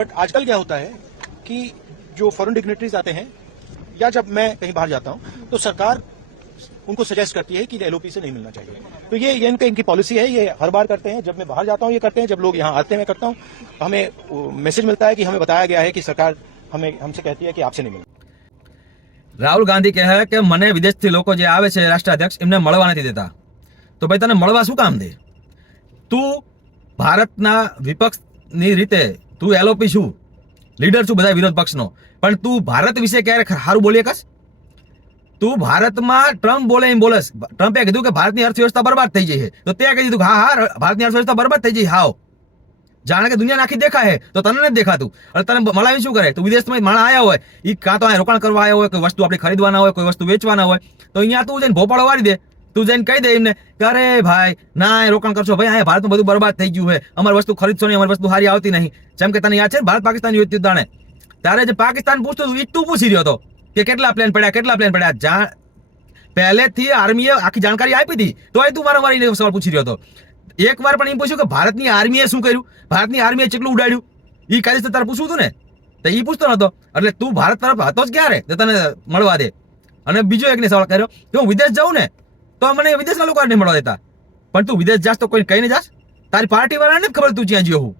But आजकल क्या होता है कि जो फॉरेन डिग्नेटरीज आते हैं या जब मैं कहीं बाहर जाता हूं तो सरकार उनको सजेस्ट करती है कि एलओपी से नहीं मिलना चाहिए। तो ये इनकी पॉलिसी है, ये हर बार करते हैं। जब मैं बाहर जाता हूं ये करते हैं, जब लोग यहाँ आते हैं मैं करता हूं। हमें मैसेज मिलता है कि हमें बताया गया है कि सरकार हमसे कहती है कि आपसे नहीं मिलना। રાહુલ ગાંધી કહે કે મને વિદેશથી લોકો જે આવે છે રાષ્ટ્રાધ્યક્ષ એમને મળવા નથી દેતા, તો ભાઈ તને મળવા શું કામ દે? તું ભારતના વિપક્ષની રીતે તું એલઓપી છું, લીડર છું બધા વિરોધ પક્ષનો, પણ તું ભારત વિશે ક્યારે સારું બોલી શકસ? તું ભારતમાં ટ્રમ્પ બોલે એમ બોલસ. ટ્રમ્પે કીધું કે ભારતની અર્થવ્યવસ્થા બરબાદ થઈ જાય છે, તો તે કહી દીધું હા ભારતની અર્થવ્યવસ્થા બરબાદ થઈ જાય હાવ, જાણે કે દુનિયા નાખી દેખાય છે, તો તને નથી દેખાતું. અને તને મળાવી શું કરે? તું વિદેશમાં માણસ આવ્યા હોય, એ કાં તો અહીંયા રોકાણ કરવા આવ્યા હોય, કોઈ વસ્તુ આપણે ખરીદવાના હોય, કોઈ વસ્તુ વેચવાના હોય, તો અહીંયા તું જઈને ભોપાળો વાળી દે. તું જઈને કહી દે એમને કે અરે ભાઈ ના રોકાણ કરશો ભાઈ, અહીંયા ભારતમાં બધું બરબાદ થઈ ગયું છે, અમારી વસ્તુ ખરીદશો નહીં, અમારી વસ્તુ સારી આવતી નહીં. જેમ કે તને યાદ છે ભારત પાકિસ્તાન યુદ્ધ દાણે ત્યારે જે પાકિસ્તાન પૂછતું હતું એ તું પૂછી રહ્યો હતો કે કેટલા પ્લેન પડ્યા. પહેલેથી આર્મીએ આખી જાણકારી આપી હતી, તો તું વારંવાર સવાલ પૂછી રહ્યો હતો. એક વાર પણ એમ પૂછ્યું કે ભારતની આર્મીએ શું કર્યું, ભારતની આર્મીએ કેટલું ઉડાડ્યું, એ કાયદેસર તારે પૂછવું હતું ને, તો એ પૂછતો નતો. એટલે તું ભારત તરફ હતો જ ક્યારે તો તને મળવા દે. અને બીજો એકને સવાલ કર્યો કે હું વિદેશ જાઉં ને તો મને વિદેશના લોકો નહીં મળવા દેતા, પણ તું વિદેશ જાસ તો કોઈ કહીને જાસ? તારી પાર્ટી વાળાને જ ખબર તું ત્યાં જ્યો હું.